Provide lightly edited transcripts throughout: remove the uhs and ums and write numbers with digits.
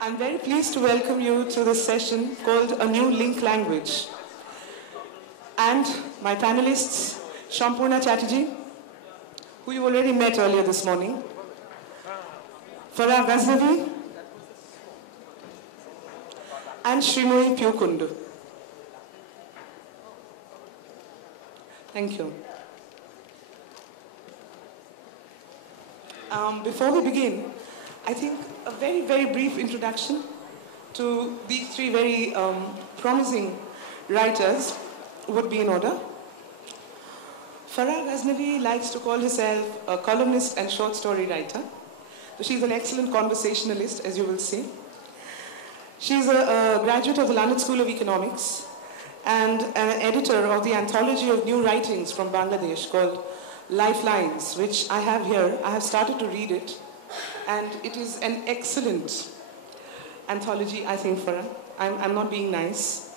I'm very pleased to welcome you to this session called A New Link Language. And my panelists, Shampoorna Chatterjee, who you already met earlier this morning, Farah Ghaznavi, and Srimoyee Pukundu. Thank you. Before we begin, I think a very, very brief introduction to these three very promising writers would be in order. Farah Ghaznavi likes to call herself a columnist and short story writer. So she's an excellent conversationalist, as you will see. She's a graduate of the London School of Economics and an editor of the anthology of new writings from Bangladesh called Lifelines, which I have here. I have started to read it, and it is an excellent anthology, I think, Farah. I'm not being nice.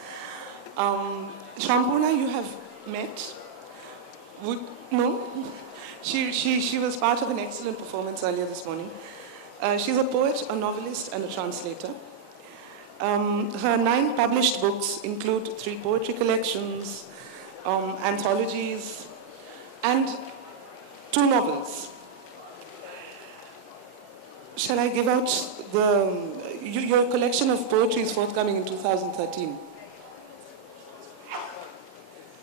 Shampoorna, you have met. No? She was part of an excellent performance earlier this morning. She's a poet, a novelist, and a translator. Her 9 published books include 3 poetry collections, anthologies, and 2 novels. Shall I give out your collection of poetry is forthcoming in 2013.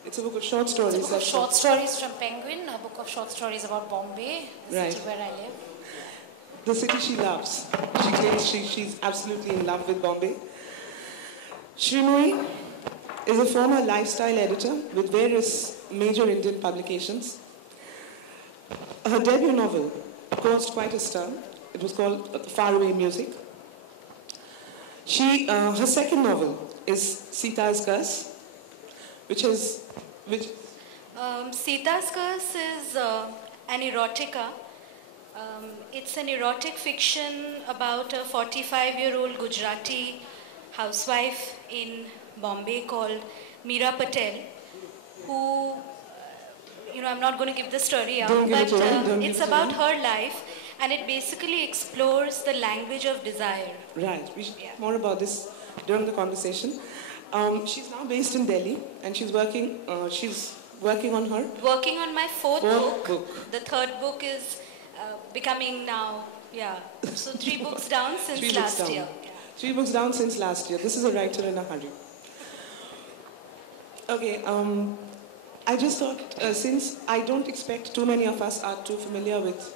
It's a book of short stories. It's a book of short stories from Penguin, a book of short stories about Bombay, the city where I live. The city she loves. She claims she's absolutely in love with Bombay. Srimoyee is a former lifestyle editor with various major Indian publications. Her debut novel caused quite a stir. It was called Faraway Music. Her second novel is Sita's Curse, Sita's Curse is an erotica. It's an erotic fiction about a 45-year-old Gujarati housewife in Bombay called Meera Patel, who, I'm not going to give the story out, but it's about her life, and it basically explores the language of desire. Right. We should talk more about this during the conversation. She's now based in Delhi, and she's working on my fourth book. The third book is becoming now, so 3 books down since last year. 3 books down since last year. This is a writer in a hurry. Okay, I just thought, since I don't expect too many of us are too familiar with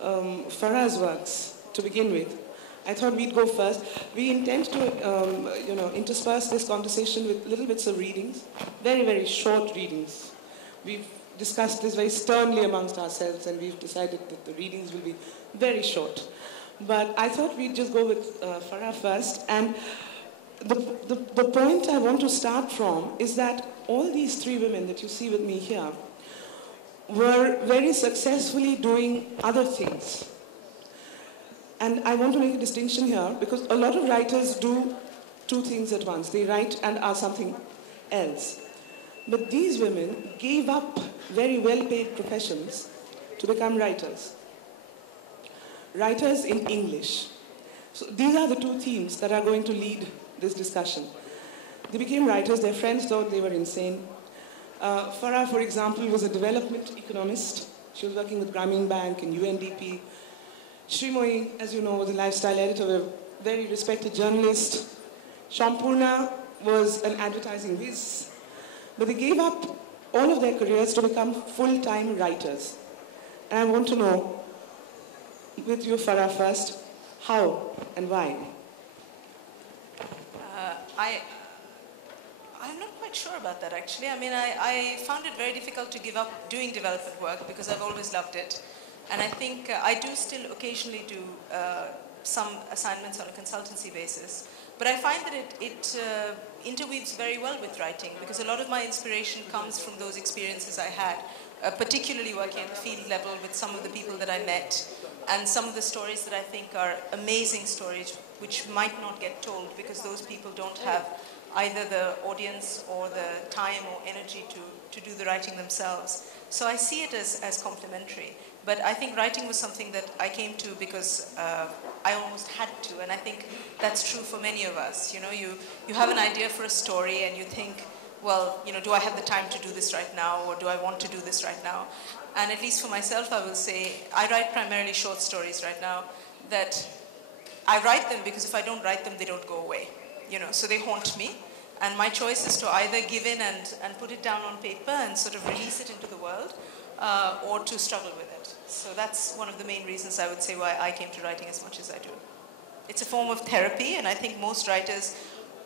Farah's works to begin with, I thought we'd go first. We intend to, intersperse this conversation with little bits of readings, very, very short readings. We've discussed this very sternly amongst ourselves, and we've decided that the readings will be very short. But I thought we'd just go with Farah first. And the point I want to start from is that all these 3 women that you see with me here were very successfully doing other things. And I want to make a distinction here, because a lot of writers do 2 things at once. They write and are something else. But these women gave up very well-paid professions to become writers. Writers in English. So these are the 2 themes that are going to lead this discussion. They became writers. Their friends thought they were insane. Farah, for example, was a development economist. She was working with Grameen Bank and UNDP. Srimoyee, as you know, was a lifestyle editor, a very respected journalist. Shampoorna was an advertising whiz. But they gave up all of their careers to become full-time writers. And I want to know, with you, Farah, first, how and why? I'm not quite sure about that, actually. I mean, I found it very difficult to give up doing development work because I've always loved it. And I think I do still occasionally do some assignments on a consultancy basis. But I find that it interweaves very well with writing, because a lot of my inspiration comes from those experiences I had, particularly working at the field level with some of the people that I met, and some of the stories that I think are amazing stories which might not get told because those people don't have either the audience or the time or energy to do the writing themselves. So I see it as complementary. But I think writing was something that I came to because I almost had to, and I think that's true for many of us. You know, you have an idea for a story and you think, well, you know, do I have the time to do this right now, or do I want to do this right now? And at least for myself, I will say, I write primarily short stories right now, that I write them because if I don't write them, they don't go away. You know, so they haunt me. And my choice is to either give in and put it down on paper and sort of release it into the world, or to struggle with it. So that's one of the main reasons I would say why I came to writing as much as I do. It's a form of therapy, and I think most writers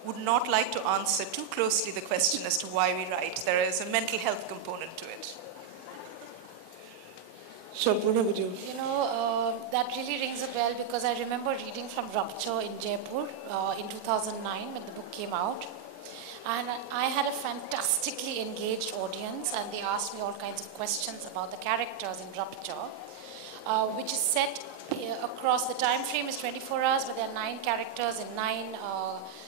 would not like to answer too closely the question as to why we write. There is a mental health component to it. Shampoorna, would you? You know, that really rings a bell because I remember reading from Rupture in Jaipur in 2009 when the book came out. And I had a fantastically engaged audience, and they asked me all kinds of questions about the characters in Rupture, which is set across, the time frame is 24 hours, but there are 9 characters in 9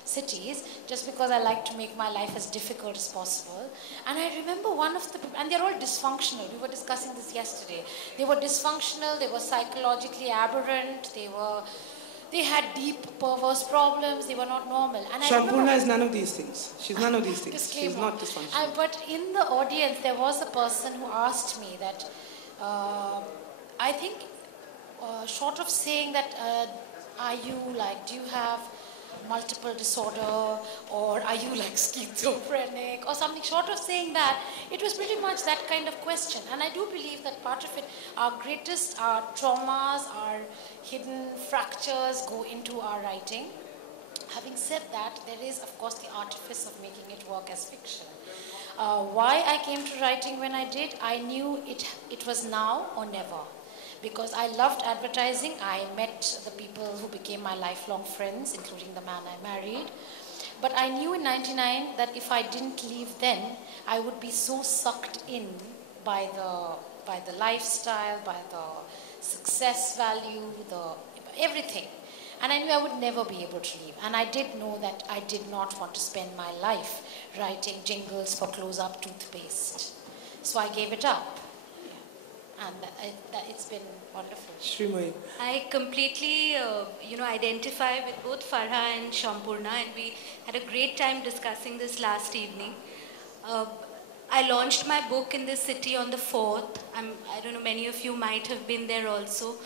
cities, just because I like to make my life as difficult as possible. And I remember one of the, and they're all dysfunctional. We were discussing this yesterday. They were dysfunctional, they were psychologically aberrant, they had deep perverse problems, they were not normal. And Shampoorna is none of these things. She's none of these things. Disclaimer. She's not dysfunctional. But in the audience, there was a person who asked me that, I think, short of saying that, are you like, do you have multiple disorder, or are you like schizophrenic, or something, short of saying that, it was pretty much that kind of question. And I do believe that part of it, our traumas, our hidden fractures go into our writing. Having said that, there is, of course, the artifice of making it work as fiction. Why I came to writing when I did, I knew it was now or never. Because I loved advertising. I met the people who became my lifelong friends, including the man I married. But I knew in '99 that if I didn't leave then, I would be so sucked in by the lifestyle, by the success value, everything. And I knew I would never be able to leave. And I did know that I did not want to spend my life writing jingles for close-up toothpaste. So I gave it up. And it's been wonderful. Srimoyee. I completely, identify with both Farha and Shampoorna, and we had a great time discussing this last evening. I launched my book in this city on the 4th. I don't know, many of you might have been there also.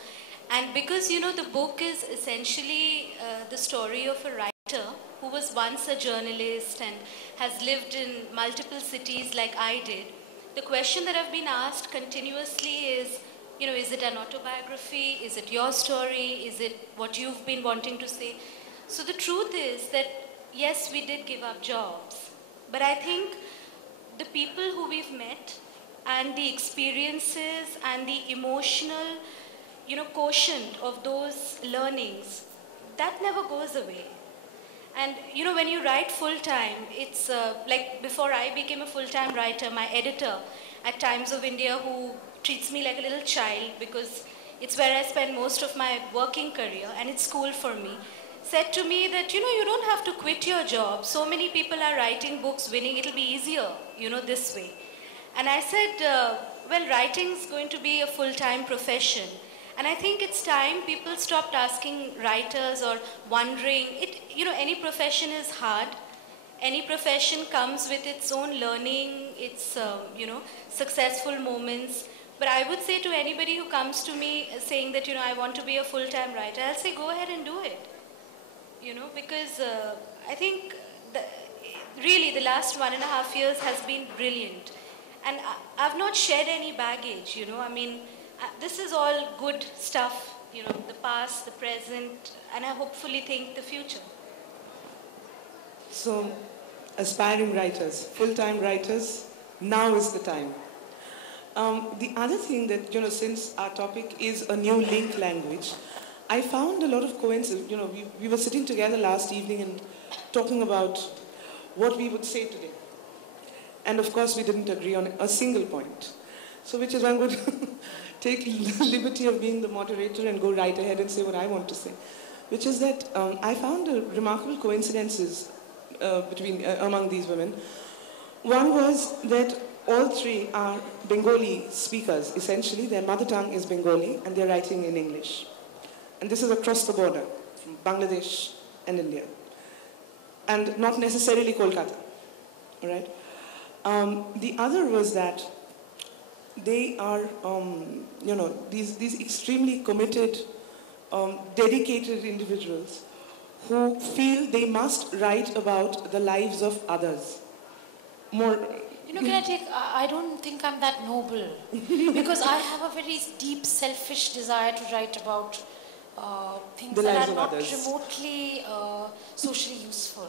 And because, the book is essentially the story of a writer who was once a journalist and has lived in multiple cities like I did, the question that I've been asked continuously is, is it an autobiography? Is it your story? Is it what you've been wanting to say? So the truth is that, yes, we did give up jobs. But I think the people who we've met and the experiences and the emotional, quotient of those learnings, that never goes away. And, when you write full-time, it's like before I became a full-time writer, my editor at Times of India, who treats me like a little child because it's where I spend most of my working career and it's school for me, said to me that, you don't have to quit your job. So many people are writing books, winning. It'll be easier, this way. And I said, well, writing's going to be a full-time profession. And I think it's time people stopped asking writers or wondering. Any profession is hard. Any profession comes with its own learning, its, successful moments. But I would say to anybody who comes to me saying that, I want to be a full-time writer, I'll say, go ahead and do it. Because I think really the last 1.5 years has been brilliant. And I've not shed any baggage, this is all good stuff, the past, the present, and I hopefully think the future. So, aspiring writers, full-time writers, now is the time. The other thing that, since our topic is a new link language, I found a lot of coincidence. We were sitting together last evening and talking about what we would say today. And of course, we didn't agree on a single point. So, which is why I'm going to take liberty of being the moderator and go right ahead and say what I want to say. Which is that I found remarkable coincidences among these women. One was that all three are Bengali speakers. Essentially, their mother tongue is Bengali and they're writing in English. and this is across the border, from Bangladesh and India, and not necessarily Kolkata, all right? The other was that they are, these extremely committed, dedicated individuals who feel they must write about the lives of others. More. I don't think I'm that noble because I have a very deep selfish desire to write about things that are not remotely socially useful.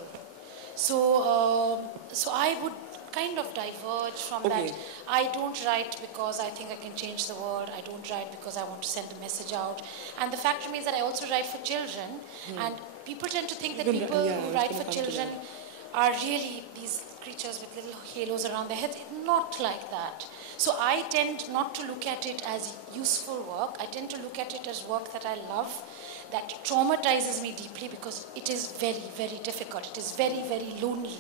So I would kind of diverge from that. I don't write because I think I can change the world. I don't write because I want to send a message out. And the fact remains that I also write for children. And people tend to think that people who write for children are really these creatures with little halos around their heads. Not like that. So I tend not to look at it as useful work. I tend to look at it as work that I love, that traumatizes me deeply because it is very, very difficult. It is very, very lonely.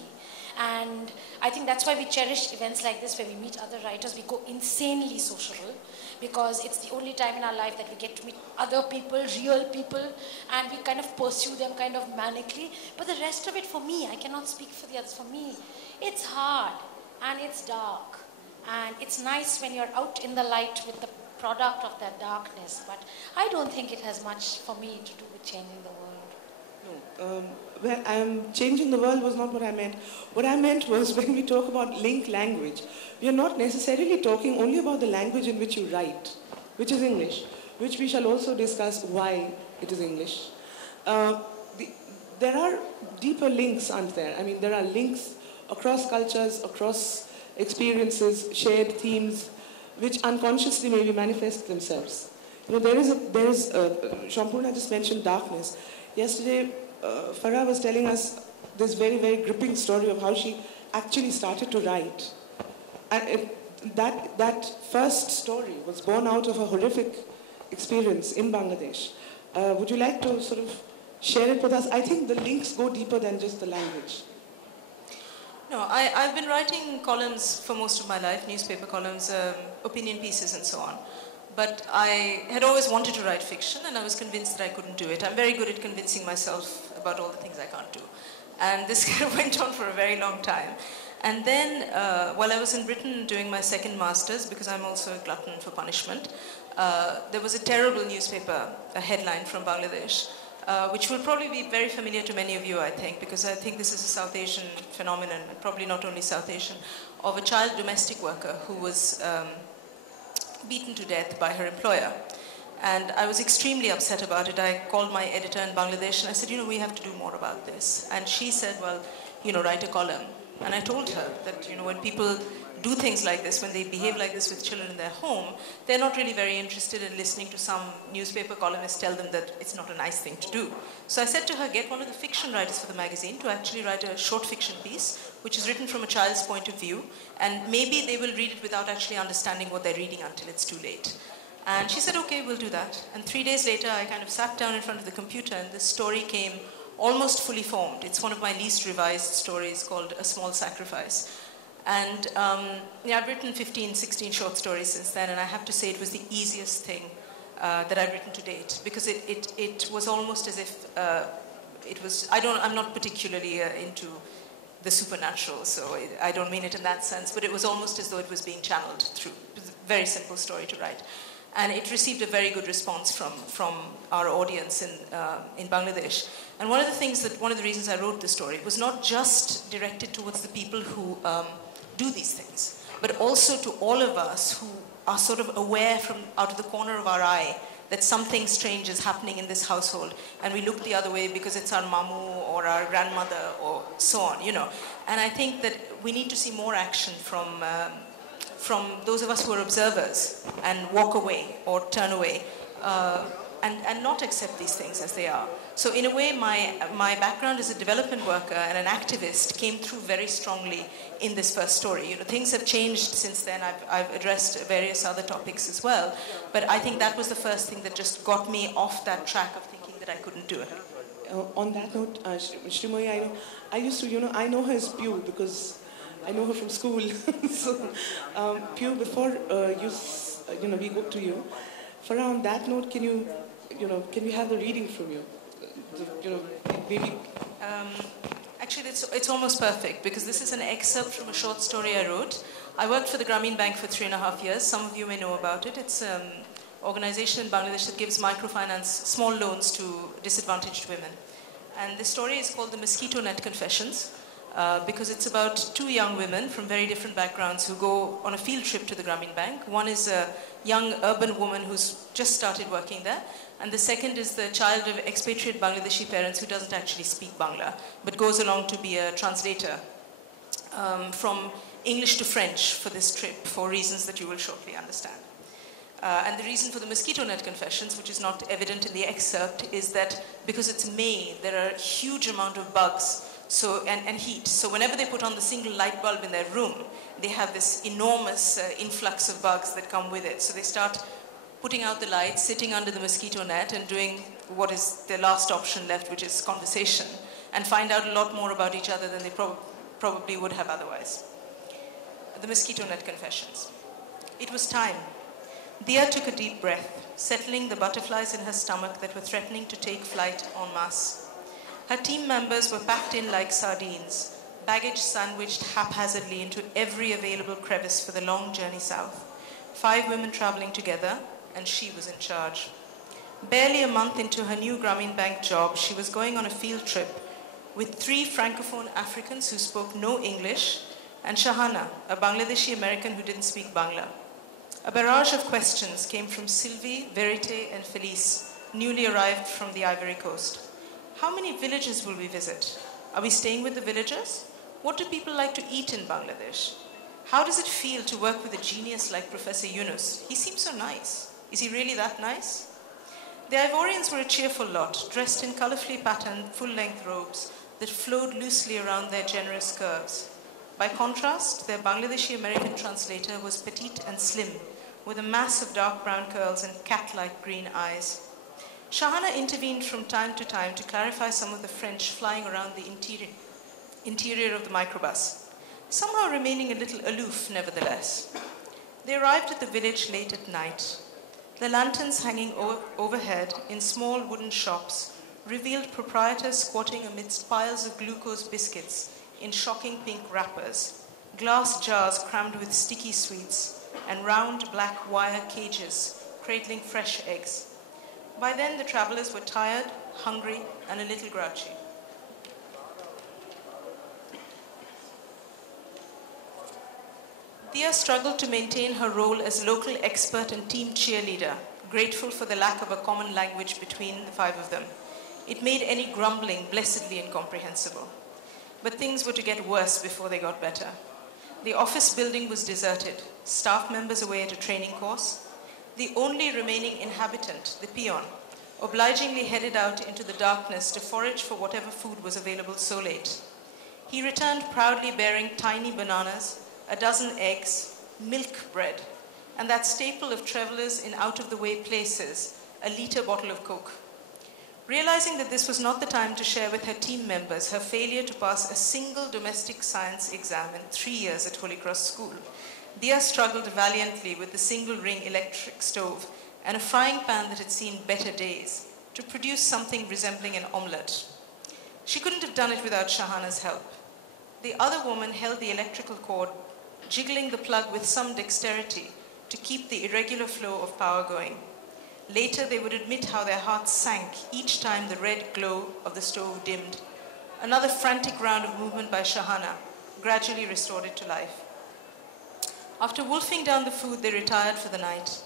And I think that's why we cherish events like this where we meet other writers. We go insanely sociable because it's the only time in our life that we get to meet other people, real people, and we kind of pursue them kind of manically. But the rest of it, for me, I cannot speak for the others, for me, it's hard and it's dark. And it's nice when you're out in the light with the product of that darkness. But I don't think it has much for me to do with changing the world. No, changing the world was not what I meant. What I meant was when we talk about link language, we are not necessarily talking only about the language in which you write, which is English, which we shall also discuss why it is English. There are deeper links, aren't there? I mean, there are links across cultures, across experiences, shared themes, which unconsciously maybe manifest themselves. You know, Shampoorna just mentioned darkness. Yesterday, Farah was telling us this very, very gripping story of how she actually started to write. And that first story was born out of a horrific experience in Bangladesh. Would you like to sort of share it with us? I think the links go deeper than just the language. No, I've been writing columns for most of my life, newspaper columns, opinion pieces and so on. But I had always wanted to write fiction and I was convinced that I couldn't do it. I'm very good at convincing myself about all the things I can't do. And this kind of went on for a very long time. And then while I was in Britain doing my second master's, because I'm also a glutton for punishment, there was a terrible newspaper, a headline from Bangladesh, which will probably be very familiar to many of you, I think, because I think this is a South Asian phenomenon, probably not only South Asian, of a child domestic worker who was beaten to death by her employer. And I was extremely upset about it. I called my editor in Bangladesh and I said, we have to do more about this. And she said, well, write a column. And I told her that, when people do things like this, when they behave like this with children in their home, they're not really very interested in listening to some newspaper columnist tell them that it's not a nice thing to do. So I said to her, get one of the fiction writers for the magazine to actually write a short fiction piece, which is written from a child's point of view, and maybe they will read it without actually understanding what they're reading until it's too late. And she said, okay, we'll do that. And 3 days later, I kind of sat down in front of the computer and this story came almost fully formed. It's one of my least revised stories called A Small Sacrifice. And I've written 15, 16 short stories since then, and I have to say it was the easiest thing that I've written to date, because it was almost as if I'm not particularly into the supernatural, so I don't mean it in that sense, but it was almost as though it was being channeled through. It was a very simple story to write. And it received a very good response from our audience in Bangladesh. And one of the reasons I wrote this story was not just directed towards the people who do these things, but also to all of us who are sort of aware from out of the corner of our eye that something strange is happening in this household, and we look the other way because it's our mamu or our grandmother or so on, And I think that we need to see more action from those of us who are observers and walk away or turn away and not accept these things as they are. So in a way, my background as a development worker and an activist came through very strongly in this first story. Things have changed since then. I've addressed various other topics as well. But I think that was the first thing that just got me off that track of thinking that I couldn't do it. On that note, Srimoyee, I know her as Pew because I know her from school. So, Pew, before we go to you, Farah, on that note, can you can we have the reading from you? Maybe. Actually, it's almost perfect because this is an excerpt from a short story I wrote. I worked for the Grameen Bank for 3.5 years. Some of you may know about it. It's an organization in Bangladesh that gives microfinance, small loans to disadvantaged women. And this story is called The Mosquito Net Confessions because it's about two young women from very different backgrounds who go on a field trip to the Grameen Bank. One is a young urban woman who's just started working there. And the second is the child of expatriate Bangladeshi parents who doesn't actually speak Bangla, but goes along to be a translator from English to French for this trip for reasons that you will shortly understand. And the reason for the Mosquito Net Confessions, which is not evident in the excerpt, is that because it's May, there are a huge amount of bugs and heat. So whenever they put on the single light bulb in their room, they have this enormous influx of bugs that come with it. So they start putting out the lights, sitting under the mosquito net and doing what is their last option left, which is conversation, and find out a lot more about each other than they probably would have otherwise. The Mosquito Net Confessions. It was time. Dia took a deep breath, settling the butterflies in her stomach that were threatening to take flight en masse. Her team members were packed in like sardines, baggage sandwiched haphazardly into every available crevice for the long journey south. 5 women traveling together, and she was in charge. Barely a month into her new Grameen Bank job, she was going on a field trip with 3 Francophone Africans who spoke no English, and Shahana, a Bangladeshi American who didn't speak Bangla. A barrage of questions came from Sylvie, Verite, and Felice, newly arrived from the Ivory Coast. How many villages will we visit? Are we staying with the villagers? What do people like to eat in Bangladesh? How does it feel to work with a genius like Professor Yunus? He seems so nice. Is he really that nice? The Ivorians were a cheerful lot, dressed in colorfully patterned, full-length robes that flowed loosely around their generous curves. By contrast, their Bangladeshi-American translator was petite and slim, with a mass of dark brown curls and cat-like green eyes. Shahana intervened from time to time to clarify some of the French flying around the interior of the microbus, somehow remaining a little aloof nevertheless. They arrived at the village late at night. The lanterns hanging overhead in small wooden shops revealed proprietors squatting amidst piles of glucose biscuits in shocking pink wrappers, glass jars crammed with sticky sweets, and round black wire cages cradling fresh eggs. By then, the travelers were tired, hungry, and a little grouchy. Dia struggled to maintain her role as local expert and team cheerleader, grateful for the lack of a common language between the 5 of them. It made any grumbling blessedly incomprehensible. But things were to get worse before they got better. The office building was deserted, staff members away at a training course. The only remaining inhabitant, the peon, obligingly headed out into the darkness to forage for whatever food was available so late. He returned proudly bearing tiny bananas, a dozen eggs, milk bread, and that staple of travelers in out-of-the-way places, a liter bottle of Coke. Realizing that this was not the time to share with her team members her failure to pass a single domestic science exam in 3 years at Holy Cross School, Dia struggled valiantly with the single-ring electric stove and a frying pan that had seen better days to produce something resembling an omelette. She couldn't have done it without Shahana's help. The other woman held the electrical cord, jiggling the plug with some dexterity to keep the irregular flow of power going. Later, they would admit how their hearts sank each time the red glow of the stove dimmed. Another frantic round of movement by Shahana gradually restored it to life. After wolfing down the food, they retired for the night.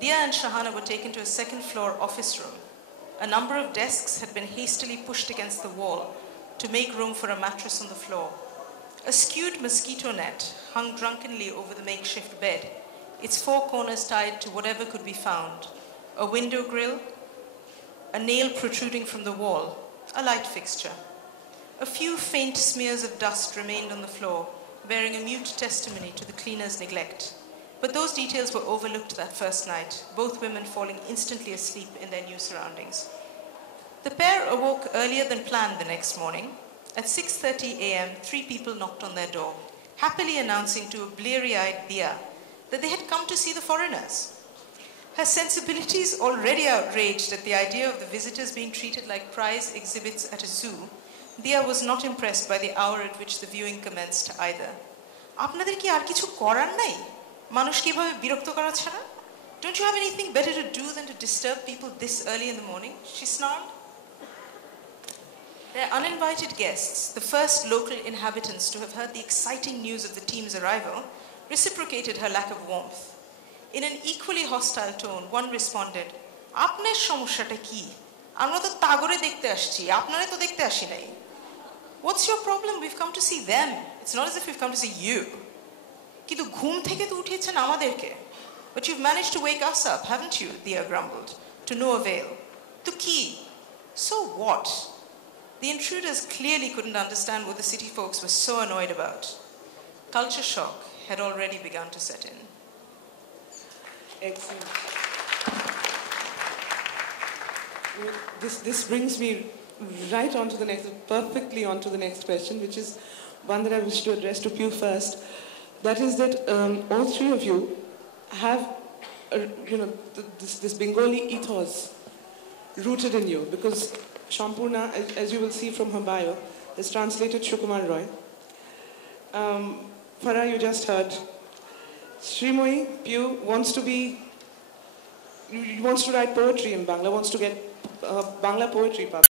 Dia and Shahana were taken to a second-floor office room. A number of desks had been hastily pushed against the wall to make room for a mattress on the floor. A skewed mosquito net hung drunkenly over the makeshift bed, its 4 corners tied to whatever could be found. A window grill, a nail protruding from the wall, a light fixture. A few faint smears of dust remained on the floor, bearing a mute testimony to the cleaner's neglect. But those details were overlooked that first night, both women falling instantly asleep in their new surroundings. The pair awoke earlier than planned the next morning. At 6:30 a.m., 3 people knocked on their door, happily announcing to a bleary-eyed Dia that they had come to see the foreigners. Her sensibilities, already outraged at the idea of the visitors being treated like prize exhibits at a zoo, Dia was not impressed by the hour at which the viewing commenced either. আপনাদের কি আর কিছু করার নাই? মানুষকে এভাবে বিরক্ত করা ছাড়া? Don't you have anything better to do than to disturb people this early in the morning? She snarled. Their uninvited guests, the first local inhabitants to have heard the exciting news of the team's arrival, reciprocated her lack of warmth. In an equally hostile tone, one responded, "Apner shomoshata ki? Amra to tagore dekhte aschi, apnare to dekhte ashi nai. What's your problem? We've come to see them. It's not as if we've come to see you. Kintu ghum theke to uthiyechen amaderke. But you've managed to wake us up, haven't you?" Dia grumbled. To no avail. To ki? So what? The intruders clearly couldn't understand what the city folks were so annoyed about. Culture shock had already begun to set in. Excellent. This brings me right on to the next, perfectly on to the next question, which is one that I wish to address to Pew first. That is that all three of you have, this Bengali ethos rooted in you, because Sampurna, as you will see from her bio, is translated Shukumar Roy. Farah, you just heard. Srimoy, Pew, wants to write poetry in Bangla, wants to get Bangla poetry published.